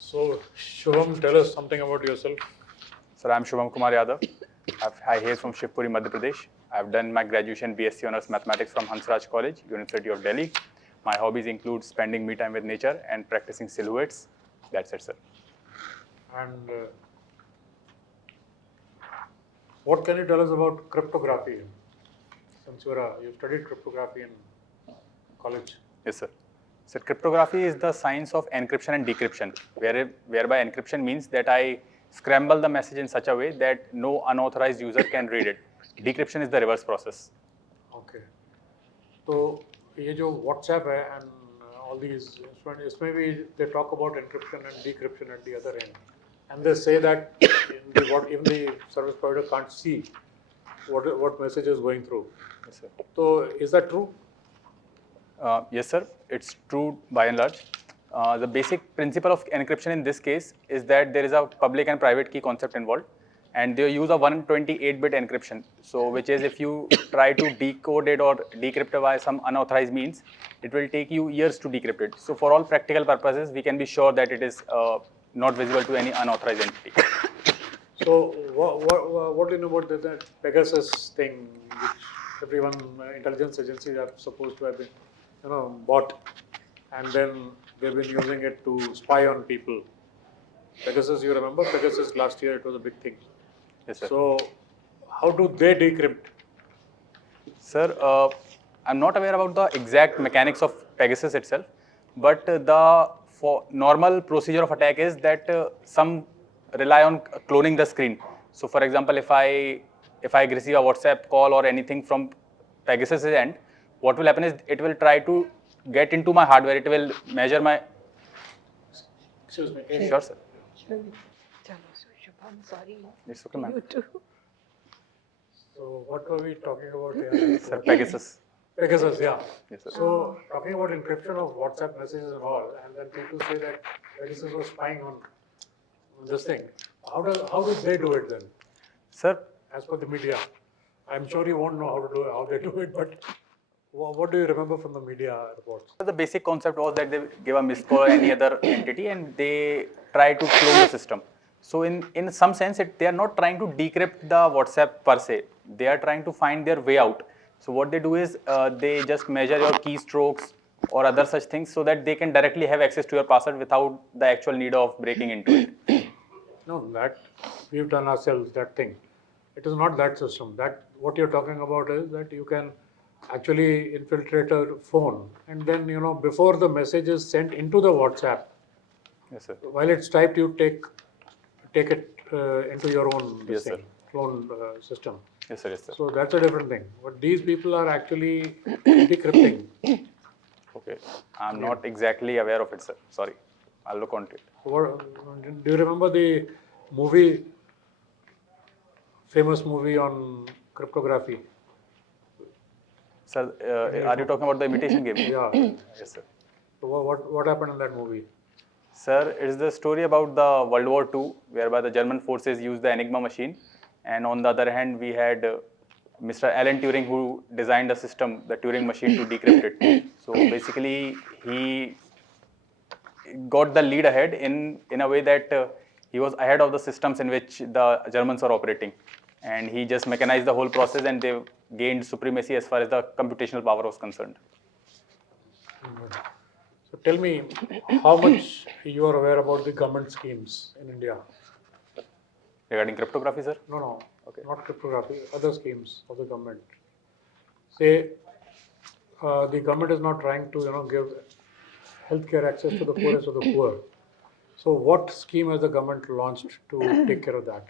So, Shubham, tell us something about yourself. Sir, I'm SHUBHAM KUMAR YADAV. I hail from SHIVPURI, Madhya Pradesh. I've done my graduation BSc Honours Mathematics from Hansraj College, University of Delhi. My hobbies include spending me time with nature and practicing silhouettes. That's it, sir. And what can you tell us about cryptography? Since you studied cryptography in college. Yes, sir. So cryptography is the science of encryption and decryption, whereby encryption means that I scramble the message in such a way that no unauthorized user can read it. Decryption is the reverse process. Okay. So, ये जो WhatsApp है and all these, इसमें भी they talk about encryption and decryption at the other end, and they say that even the service provider can't see what message is going through. Yes, sir. So, is that true? Yes, sir. It's true by and large. The basic principle of encryption in this case is that there is a public and private key concept involved, and they use a 128-bit encryption. So, which is if you try to decode it or decrypt it by some unauthorized means, it will take you years to decrypt it. So, for all practical purposes, we can be sure that it is not visible to any unauthorized entity. So, what do you know about that Pegasus thing, which everyone, intelligence agencies are supposed to have been, bought, and then they've been using it to spy on people. Pegasus, you remember Pegasus last year? It was a big thing. Yes, sir. So, how do they decrypt? Sir, I'm not aware about the exact mechanics of Pegasus itself, but the normal procedure of attack is that some rely on cloning the screen. So, for example, if I receive a WhatsApp call or anything from Pegasus' end, what will happen is it will try to get into my hardware. It will measure my. Excuse me. Sure, sir. Shubham, sorry. It's okay, ma'am. You too. So, what were we talking about here? Sir, Pegasus. Pegasus, yeah. Yes, sir. So, talking about encryption of WhatsApp messages and all, and then people say that Pegasus was spying on this thing. How did they do it then? Sir, As per the media, I'm sure you won't know how they do it, but what do you remember from the media reports? the basic concept was that they give a missed call or any other entity and they try to clone the system. So in some sense, they are not trying to decrypt the WhatsApp per se. They are trying to find their way out. So what they do is they just measure your keystrokes or other such things so that they can directly have access to your password without the actual need of breaking into it. No, that we've done ourselves, that thing. It is not that system. That what you're talking about is that you can actually infiltrate a phone, and then before the message is sent into the WhatsApp, Yes, sir. while it's typed, you take it into your own Yes, sir. clone system. Yes, sir. Yes, sir. So that's a different thing. But these people are actually decrypting. Okay. I'm not exactly aware of it, sir. Sorry. I'll look onto it. Do you remember the movie, famous movie on cryptography? Sir, are you talking about the imitation game? Yeah. Yes, sir. So what happened in that movie? Sir, it is the story about the World War II, whereby the German forces used the Enigma machine, and on the other hand, we had Mr. Alan Turing, who designed the system, the Turing machine, to decrypt it. So basically, he got the lead ahead in a way that he was ahead of the systems in which the Germans are operating, and he just mechanized the whole process, and they gained supremacy as far as the computational power was concerned. So tell me, how much you are aware about the government schemes in India? Regarding cryptography, sir? No, Okay. not cryptography, other schemes of the government. Say, the government is not trying to, give healthcare access to the poorest of the poor. So what scheme has the government launched to take care of that?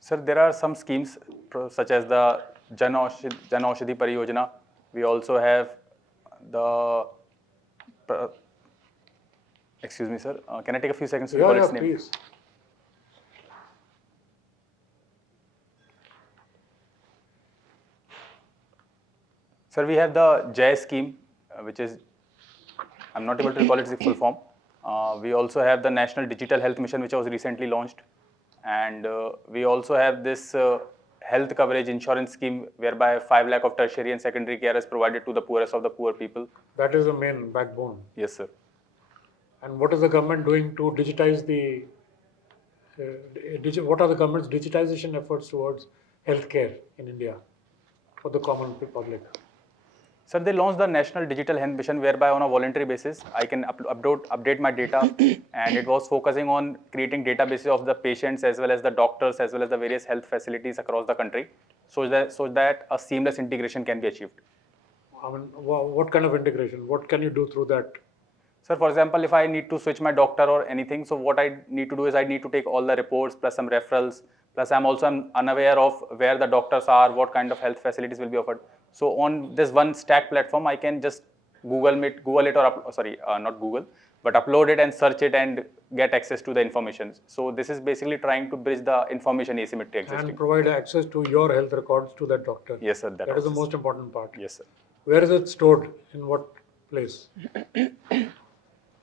Sir, there are some schemes such as the Jan Aushadhi Pariyojana. We also have the, excuse me, sir, can I take a few seconds to recall its name? Please. Sir, we have the JAY scheme, which is, I'm not able to recall its full form. We also have the National Digital Health Mission, which was recently launched. And we also have this health coverage insurance scheme, whereby 5 lakh of tertiary and secondary care is provided to the poorest of the poor people. That is the main backbone. Yes, sir. And what is the government doing to digitize what are the government's digitization efforts towards healthcare in India for the common public? Sir, they launched the National Digital Health Mission, whereby on a voluntary basis, I can update my data, and it was focusing on creating databases of the patients as well as the doctors as well as the various health facilities across the country, so that a seamless integration can be achieved. I mean, what kind of integration? What can you do through that? Sir, for example, if I need to switch my doctor or anything, so what I need to do is I need to take all the reports plus some referrals, plus I'm unaware of where the doctors are, what kind of health facilities will be offered. So on this one stack platform, I can just Google it or not Google, but upload it and search it and get access to the information. So this is basically trying to bridge the information asymmetry existing. And provide access to your health records to that doctor. Yes, sir. That is the most important part. Yes, sir. Where is it stored? In what place?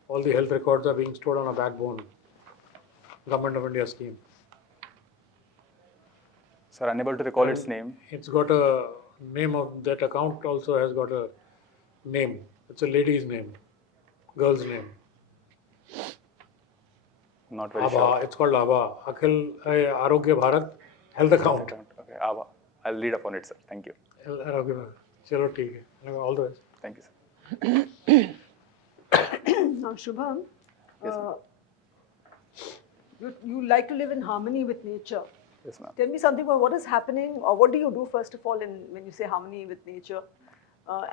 All the health records are being stored on a backbone. Government of India scheme. Sir, unable to recall its name. It's got a name of that account also has got a name. It's a lady's name, girl's name. Not very ABHA, sure. it's called ABHA, Akhil Arogya Bharat Health Account. Okay, ABHA. I'll read upon it, sir. Thank you. Arogya Bharat. Chalo, theek hai. All the best. Thank you, sir. Now, Shubham, you like to live in harmony with nature. Yes, ma'am. Tell me something about what is happening, or what do you do first of all when you say harmony with nature?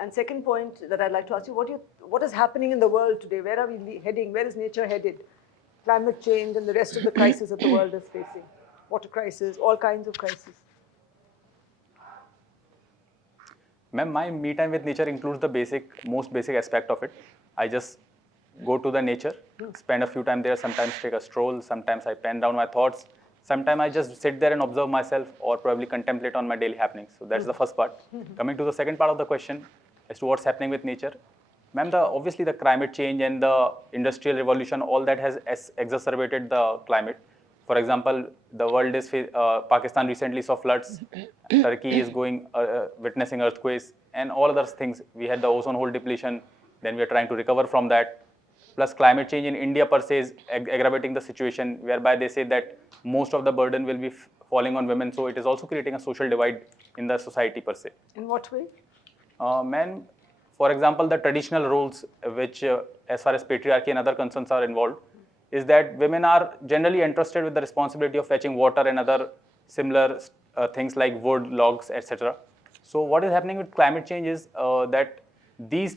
And second point that I'd like to ask you, what is happening in the world today? Where are we heading? Where is nature headed? Climate change and the rest of the crises that the world is facing. Water crisis, all kinds of crises. Ma'am, my me time with nature includes the most basic aspect of it. I just go to the nature, spend a few time there, sometimes take a stroll, sometimes I pen down my thoughts, sometimes I just sit there and observe myself or probably contemplate on my daily happenings. So that's the first part. Coming to the second part of the question as to what's happening with nature. Ma'am, obviously the climate change and the industrial revolution, all that has exacerbated the climate. For example, the world is, Pakistan recently saw floods, Turkey is witnessing earthquakes and all other things. We had the ozone hole depletion, then we are trying to recover from that. Plus climate change in India per se is aggravating the situation, whereby they say that most of the burden will be falling on women. So it is also creating a social divide in the society per se. In what way? Men, for example, the traditional roles which as far as patriarchy and other concerns are involved, is that women are generally entrusted with the responsibility of fetching water and other similar things like wood, logs, etc. So what is happening with climate change is that these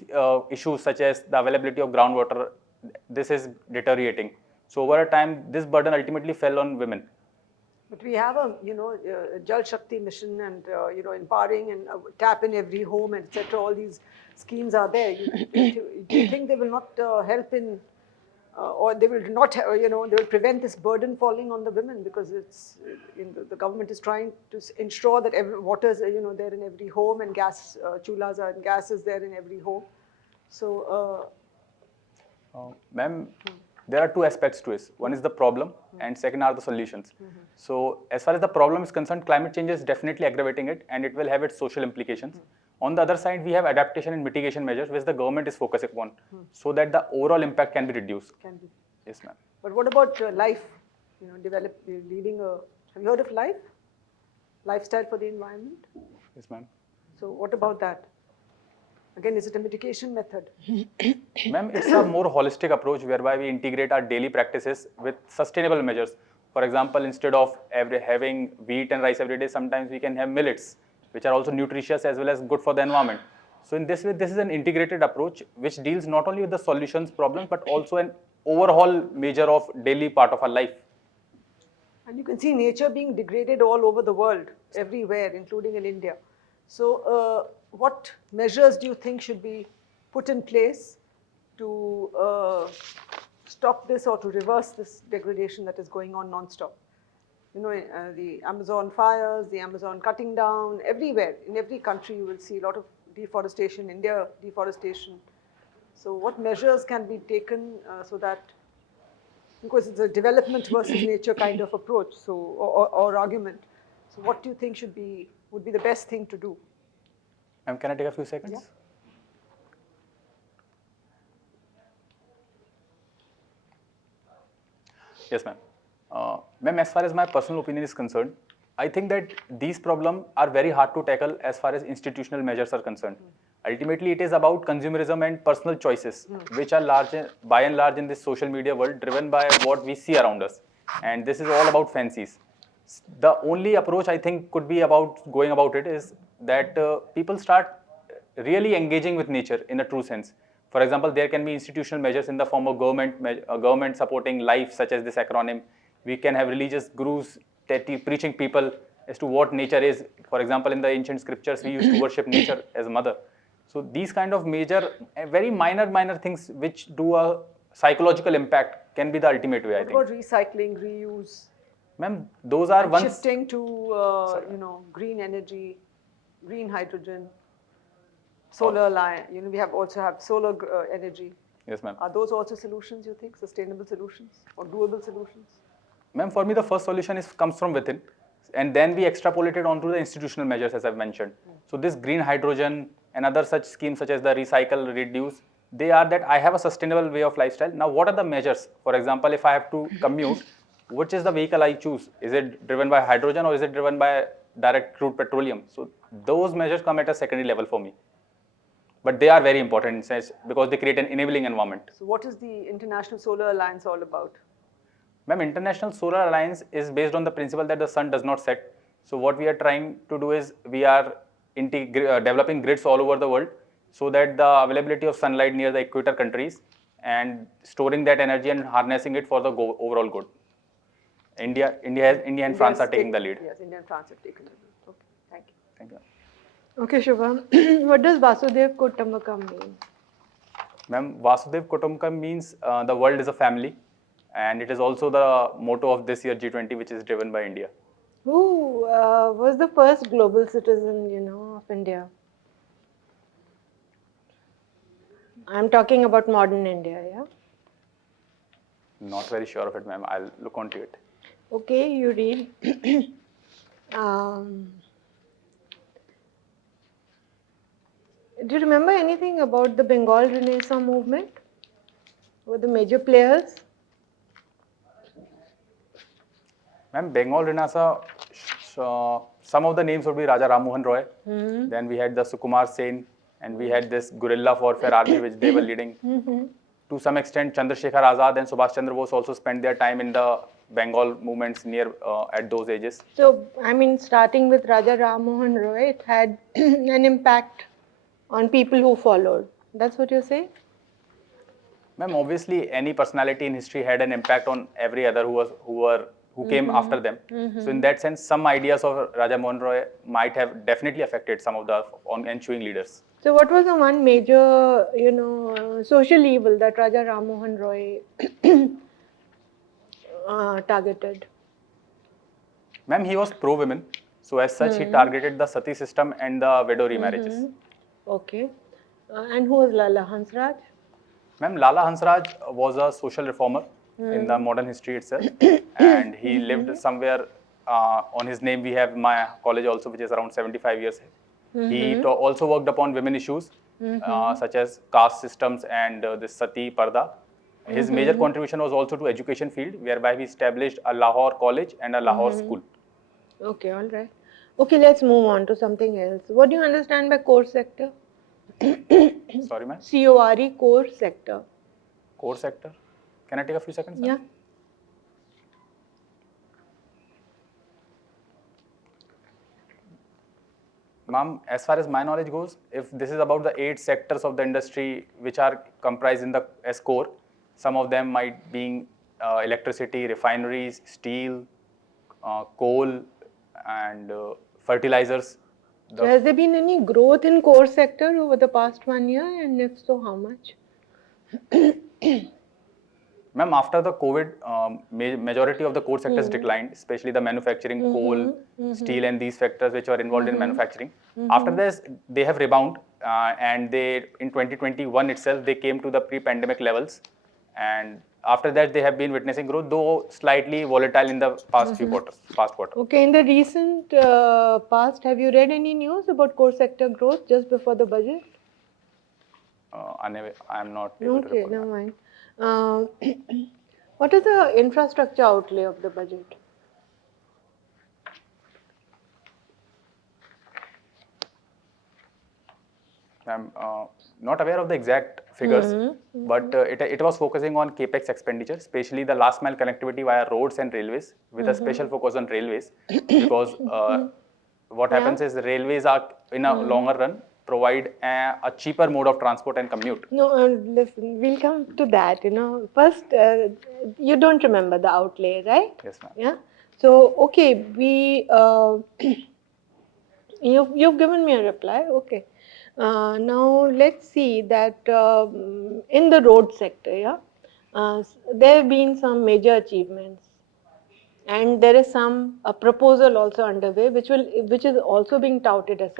issues such as the availability of groundwater, this is deteriorating. So over a time, this burden ultimately fell on women. But we have a Jal Shakti mission and empowering and tap in every home, etc. All these schemes are there. Do you think they will not help in, or they will not, they will prevent this burden falling on the women, because it's the government is trying to ensure that water is there in every home, and gas chulas and gas is there in every home. So, ma'am, there are two aspects to it. One is the problem, and second are the solutions. So as far as the problem is concerned, climate change is definitely aggravating it, and it will have its social implications. On the other side, we have adaptation and mitigation measures which the government is focusing on, so that the overall impact can be reduced. can be. Yes, ma'am. But what about life? Leading a. Have you heard of life? Lifestyle for the environment. Yes, ma'am. So what about that? Again, is it a mitigation method? Ma'am, it's a more holistic approach whereby we integrate our daily practices with sustainable measures. For example, instead of having wheat and rice every day, sometimes we can have millets, which are also nutritious as well as good for the environment. So in this way, this is an integrated approach which deals not only with the solutions problems, but also an overall measure of daily part of our life. And you can see nature being degraded all over the world, everywhere, including in India. So what measures do you think should be put in place to stop this or to reverse this degradation that is going on non-stop? The Amazon fires, the Amazon cutting down, everywhere, in every country you will see a lot of deforestation, India deforestation. So what measures can be taken so that, because it's a development versus nature kind of approach, so or argument. So what do you think would be the best thing to do? Ma'am, can I take a few seconds? Yeah. Yes, ma'am. Ma'am, as far as my personal opinion is concerned, I think that these problems are very hard to tackle as far as institutional measures are concerned. Ultimately, it is about consumerism and personal choices, which are large, by and large in this social media world, driven by what we see around us. And this is all about fancies. The only approach I think could be about going about it is that people start really engaging with nature in a true sense. For example, there can be institutional measures in the form of government supporting life, such as this acronym. We can have religious gurus preaching people as to what nature is. For example, in the ancient scriptures, we used to worship nature as mother. So these kind of major, very minor things which do a psychological impact can be the ultimate way, I think. What about recycling, reuse? Ma'am, those are ones. Shifting to green energy, green hydrogen, solar line. We also have solar energy. Yes, ma'am. Are those also solutions, you think, sustainable solutions or doable solutions? Ma'am, for me, the first solution comes from within, and then we extrapolate it onto the institutional measures, as I've mentioned. So this green hydrogen and other such schemes, such as the recycle, reduce, they are that I have a sustainable way of lifestyle. Now, what are the measures? For example, if I have to commute, which is the vehicle I choose? Is it driven by hydrogen or is it driven by direct crude petroleum? So those measures come at a secondary level for me. But they are very important in sense because they create an enabling environment. So what is the International Solar Alliance all about? Ma'am, International Solar Alliance is based on the principle that the sun does not set. So what we are trying to do is we are developing grids all over the world so that the availability of sunlight near the equator countries and storing that energy and harnessing it for the overall good. India and France are taking the lead. Yes, India and France have taken the lead. Okay, thank you. Thank you. Okay, Shubham. What does Vasudev Kutumbakam mean? Ma'am, Vasudev Kutumbakam means the world is a family, and it is also the motto of this year G20, which is driven by India. Who was the first global citizen, of India? I'm talking about modern India, yeah? Not very sure of it, ma'am. I'll look onto it. Okay, you read. Do you remember anything about the Bengal Renaissance movement? Who were the major players? Ma'am, Bengal Renaissance, some of the names would be Raja Ram Mohan Roy. Then we had the Sukumar Sen, and we had this guerrilla warfare army which they were leading. To some extent, Chandrasekhar Azad and Subhash Chandra Bose also spent their time in the Bengal movements near at those ages. So, starting with Raja Ram Mohan Roy, it had an impact on people who followed. That's what you're saying? Ma'am, obviously, any personality in history had an impact on every other who came after them. So, in that sense, some ideas of Raja Mohan Roy might have definitely affected some of the ensuing leaders. So, what was the one major, social evil that Raja Ram Mohan Roy targeted? Ma'am, he was pro-women. So, as such, he targeted the sati system and the widow remarriages. Okay. And who was Lala Hansraj? Ma'am, Lala Hansraj was a social reformer in the modern history itself. And he lived somewhere, on his name we have my college also, which is around 75 years. He also worked upon women issues, such as caste systems and this sati parda. His major contribution was also to education field, whereby he established a Lahore college and a Lahore school. Okay, all right. Okay, let's move on to something else. What do you understand by core sector? Sorry, ma'am? CORE, core sector. Core sector? Can I take a few seconds? Ma'am? Yeah. Ma'am, as far as my knowledge goes, if this is about the 8 sectors of the industry which are comprised as core, some of them might be electricity, refineries, steel, coal, and fertilizers. So has there been any growth in core sector over the past 1 year, and if so, how much? Ma'am, after the COVID, majority of the core sectors declined, especially the manufacturing, coal, steel, and these sectors which are involved in manufacturing. After this, they have rebound, and in 2021 itself, they came to the pre-pandemic levels. And after that, they have been witnessing growth, though slightly volatile in the past few quarters. Okay, in the recent past, have you read any news about core sector growth just before the budget? I am not able to Okay, recall. never mind. What is the infrastructure outlay of the budget? I'm not aware of the exact figures, but it was focusing on capex expenditure, especially the last mile connectivity via roads and railways, with a special focus on railways, because what happens is the railways are in a longer run provide a cheaper mode of transport and commute. No, listen, we'll come to that. First, you don't remember the outlay, right? Yes, ma'am. Yeah. So, okay, you've given me a reply. Okay. Now let's see that in the road sector, yeah, there have been some major achievements, and there is a proposal also underway, which is also being touted as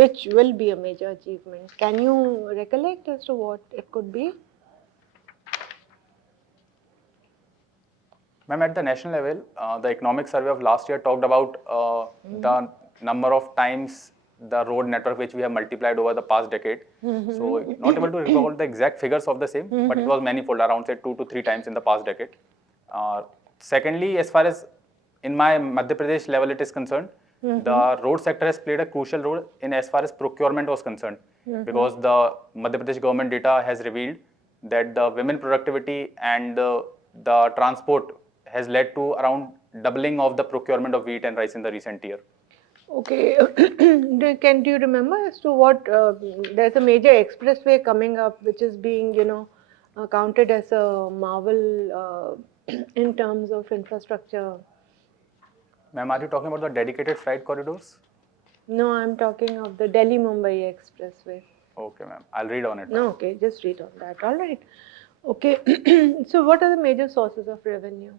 which will be a major achievement. Can you recollect as to what it could be? Ma'am, at the national level, the economic survey of last year talked about the number of times the road network which we have multiplied over the past decade. So, not able to recall the exact figures of the same, but it was manifold, around say 2 to 3 times in the past decade. Secondly, as far as in my Madhya Pradesh level it is concerned, the road sector has played a crucial role in as far as procurement was concerned, because the Madhya Pradesh government data has revealed that the women productivity and the transport has led to around doubling of the procurement of wheat and rice in the recent year. Okay, do you remember as to what, there's a major expressway coming up which is being, counted as a marvel in terms of infrastructure? Ma'am, are you talking about the dedicated freight corridors? No, I'm talking of the Delhi-Mumbai expressway. Okay, ma'am, I'll read on it. No, okay, just read on that, all right. Okay, so what are the major sources of revenue?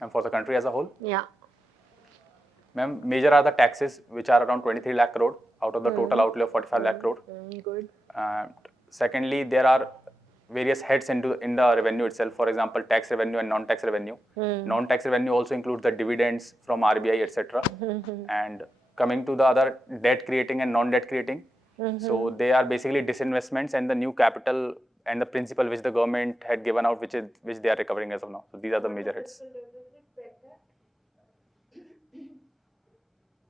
And for the country as a whole? Yeah. Ma'am, major are the taxes, which are around 23 lakh crore out of the total outlay of 45 lakh crore. Good. Secondly, there are various heads in the revenue itself. For example, tax revenue and non-tax revenue. Non-tax revenue also includes the dividends from RBI, etc. And coming to the other debt creating and non-debt creating. So they are basically disinvestments and the new capital and the principal which the government had given out, which they are recovering as of now. So these are the major heads.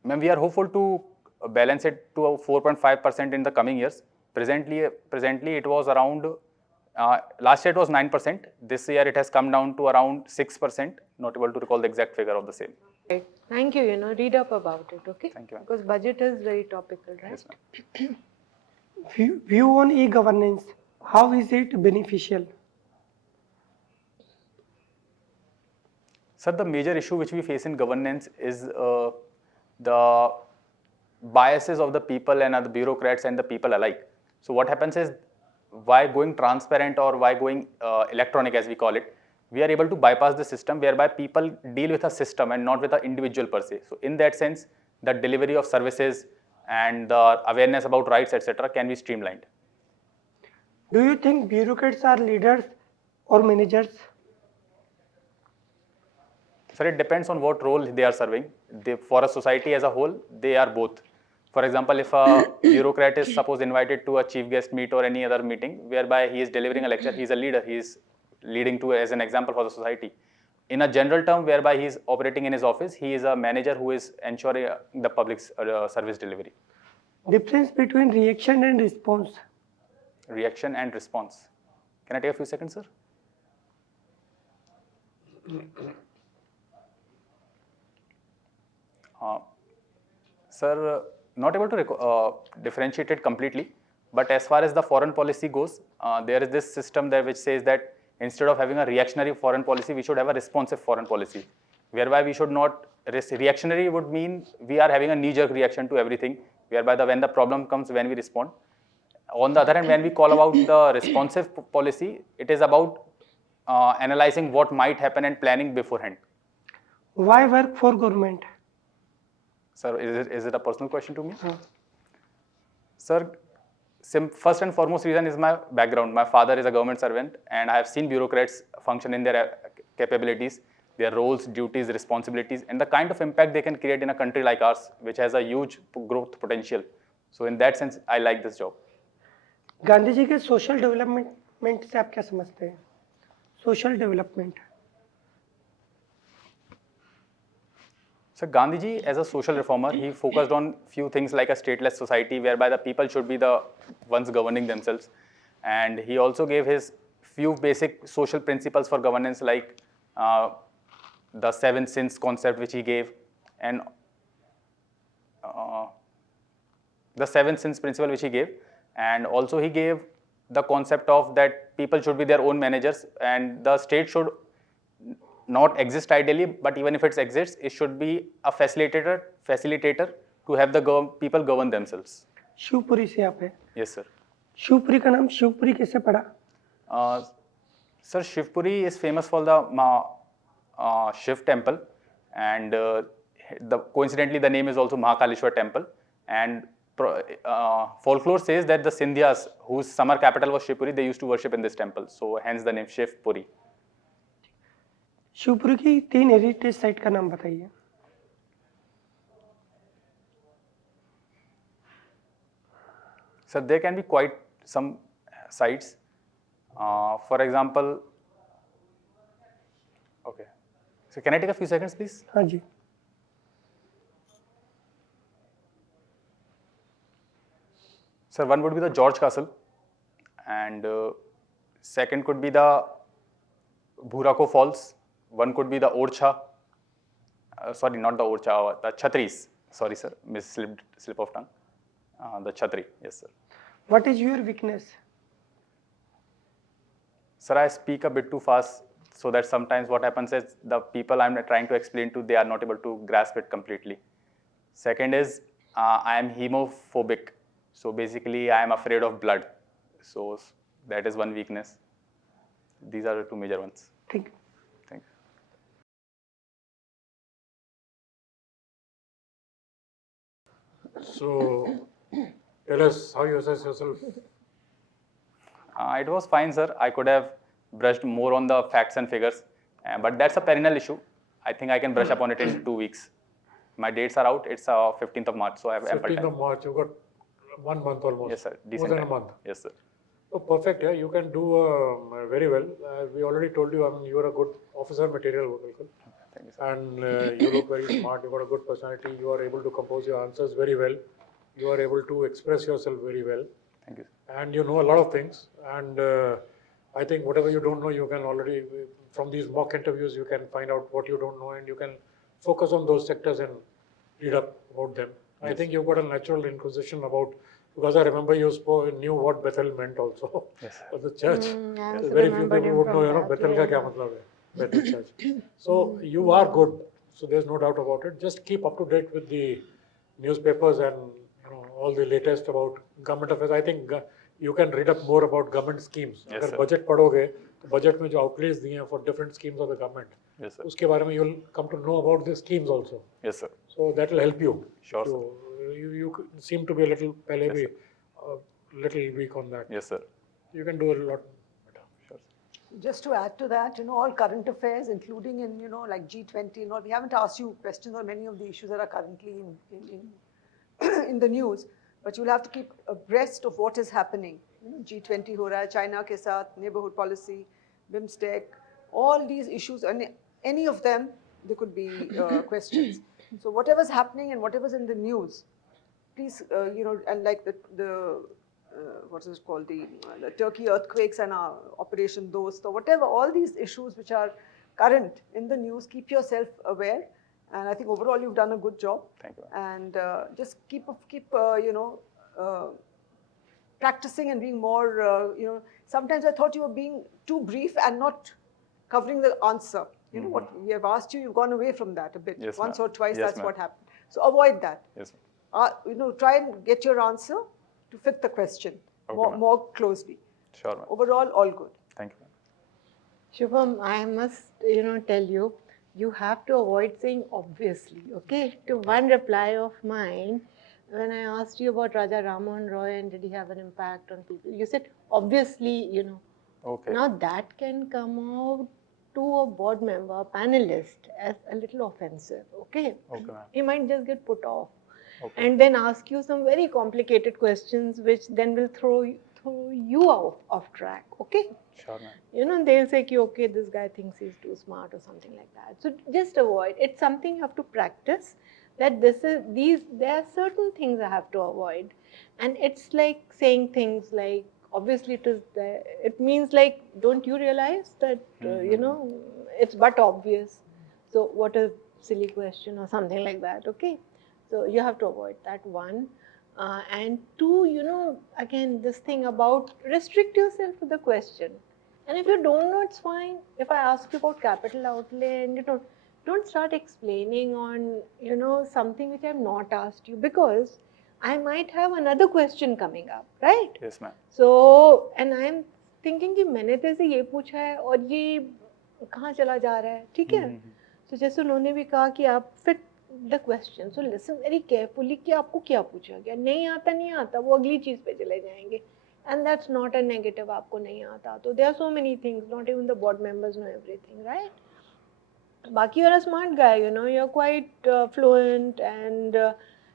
Ma'am, we are hopeful to balance it to 4.5% in the coming years. Presently it was around, last year it was 9%. This year it has come down to around 6%. Not able to recall the exact figure of the same. Right. Thank you. Read up about it, okay? Thank you. Because budget is very topical, right? Yes, ma'am. View on e-governance, how is it beneficial? Sir, the major issue which we face in governance is the biases of the people and the bureaucrats and the people alike. So what happens is, why going transparent or why going electronic as we call it, we are able to bypass the system whereby people deal with a system and not with an individual per se. So in that sense, the delivery of services and the awareness about rights, etc. can be streamlined. Do you think bureaucrats are leaders or managers? Sir, it depends on what role they are serving. For a society as a whole, they are both. For example, if a bureaucrat is suppose invited to a chief guest meet or any other meeting whereby he is delivering a lecture, he is a leader, he is leading to as an example for the society. In a general term whereby he is operating in his office, he is a manager who is ensuring the public's service delivery. Difference between reaction and response. Reaction and response. Can I take a few seconds, sir? Sir, not able to differentiate it completely, but as far as the foreign policy goes, there is this system there which says that instead of having a reactionary foreign policy, we should have a responsive foreign policy, whereby we should not, reactionary would mean we are having a knee-jerk reaction to everything, whereby when the problem comes, when we respond. On the other hand, when we call about the responsive policy, it is about analyzing what might happen and planning beforehand. Why work for government? Sir, is it a personal question to me? Sir, first and foremost reason is my background. My father is a government servant and I have seen bureaucrats function in their capabilities, their roles, duties, responsibilities, and the kind of impact they can create in a country like ours, which has a huge growth potential. So in that sense, I like this job. Gandhi ji के social development से आप क्या समझते हैं? social development? So Gandhiji, as a social reformer, he focused on few things like a stateless society whereby the people should be the ones governing themselves. And he also gave his few basic social principles for governance like the 7 sins concept which he gave, and the 7 sins principle which he gave. And also he gave the concept of that people should be their own managers and the state should not exist ideally, but even if it exists, it should be a facilitator to have the people govern themselves. Shivpuri से आप है. Yes, sir. Shivpuri का नाम शिवपुरी कैसे पड़ा? Sir, Shivpuri is famous for the Shiv temple, and coincidentally the name is also Mahakaleshwar temple. And folklore says that the Sindhyas, whose summer capital was Shivpuri, they used to worship in this temple. So hence the name Shivpuri. Shivpuri की 3 heritage site का नाम बताइए. So there can be quite some sites. For example, okay. So can I take a few seconds, please? हाँ जी. Sir, one would be the George Castle, and second could be the Bhawarkua Falls. One could be the Orcha. Sorry, not the Orcha, the Chhatris. Sorry, sir, slip of tongue. The Chhatri, yes, sir. What is your weakness? Sir, I speak a bit too fast, so that sometimes what happens is the people I'm trying to explain to, they are not able to grasp it completely. Second is, I am hemophobic. So basically, I am afraid of blood. So that is one weakness. These are the 2 major ones. Thank you. Thank you. So tell us how you assess yourself. It was fine, sir. I could have brushed more on the facts and figures, but that's a perennial issue. I think I can brush up on it in 2 weeks. My dates are out. It's 15th of March, so I have ample time. 15th of March, you've got 1 month almost. Yes, sir. More than a month. Yes, sir. Oh, perfect. Yeah, you can do very well. We already told you, you are a good officer material. Thank you, sir. And you look very smart. You've got a good personality. You are able to compose your answers very well. You are able to express yourself very well. Thank you. And you know a lot of things. And I think whatever you don't know, you can already, from these mock interviews, you can find out what you don't know and you can focus on those sectors and read up about them. Yes. I think you've got a natural inquisition about, because I remember you knew what Bethel meant also. Yes. The church. Very few people would know, Bethel ka kya matlab hai, Bethel church. So you are good. So there's no doubt about it. Just keep up to date with the newspapers and all the latest about government affairs. I think you can read up more about government schemes. Yes, अगर budget पढ़ोगे तो budget में जो outlays दिए हैं for different schemes of the government, yes, sir, उसके बारे में you'll come to know about the schemes also. Yes, sir. So that will help you. Sure, so you seem to be a little पहले भी little weak on that. Yes, sir. You can do a lot better. Sure. Just to add to that, all current affairs, including in like G20 and all, we haven't asked you questions on many of the issues that are currently in the news. But you'll have to keep abreast of what is happening. G20 ho raha hai, China ke saath, neighborhood policy, BIMSTEC, all these issues, and any of them, there could be questions. So whatever's happening and whatever's in the news, please, and like the what is it called, the Turkey earthquakes and Operation Dost, or whatever, all these issues which are current in the news, keep yourself aware. And I think overall you've done a good job. Thank you. And just keep practicing and being more, sometimes I thought you were being too brief and not covering the answer. What we have asked you, you've gone away from that a bit. Yes, Once or twice, yes, that's what happened. So avoid that. Yes, try and get your answer to fit the question more closely. Sure, ma'am. Overall, all good. Thank you, ma'am. Shubham, I must, tell you, you have to avoid saying obviously, okay? To one reply of mine, when I asked you about Raja Rammohun Roy and did he have an impact on people, you said obviously, Okay. Now that can come out to a board member, panelist, as a little offensive, okay? Okay, ma'am. He might just get put off. Okay. And then ask you some very complicated questions which then will throw throw you off track, okay? Sure, ma'am. You know, they'll say, ki, okay, this guy thinks he's too smart or something like that. So just avoid. It's something you have to practice, that there are certain things I have to avoid. And it's like saying things like, obviously it means like, don't you realize that, you know, it's but obvious. So what a silly question or something like that, okay? So you have to avoid that, one. And two, you know, again, this thing about restrict yourself to the question. And if you don't know, it's fine. If I ask you about capital outlay and you don't start explaining on, you know, something which I've not asked you, because I might have another question coming up, right? Yes, ma'am. So, and I'm thinking कि मैंने तेरे से ये पूछा है और ये कहाँ चला जा रहा है, ठीक है? So जैसे उन्होंने भी कहा कि आप fit the question, so listen very carefully कि आपको क्या पूछा गया, नहीं आता, वो अगली चीज़ पे चले जाएंगे. And that's not a negative, आपको नहीं आता. So there are so many things, not even the board members know everything, right? Baki, you're a smart guy, you know, you're quite fluent and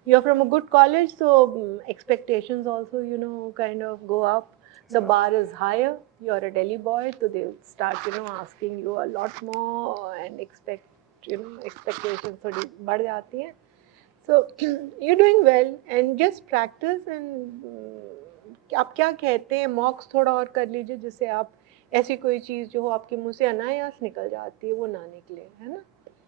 you're from a good college, so expectations also, you know, kind of go up. The bar is higher, you're a Delhi boy, so they'll start, you know, asking you a lot more and expectations थोड़ी बढ़ जाती हैं. So you're doing well and just practice and आप क्या कहते हैं, मॉक्स थोड़ा और कर लीजिए जिससे आप ऐसी कोई चीज़ जो हो आपके मुंह से अनायास निकल जाती है वो ना निकले, है ना?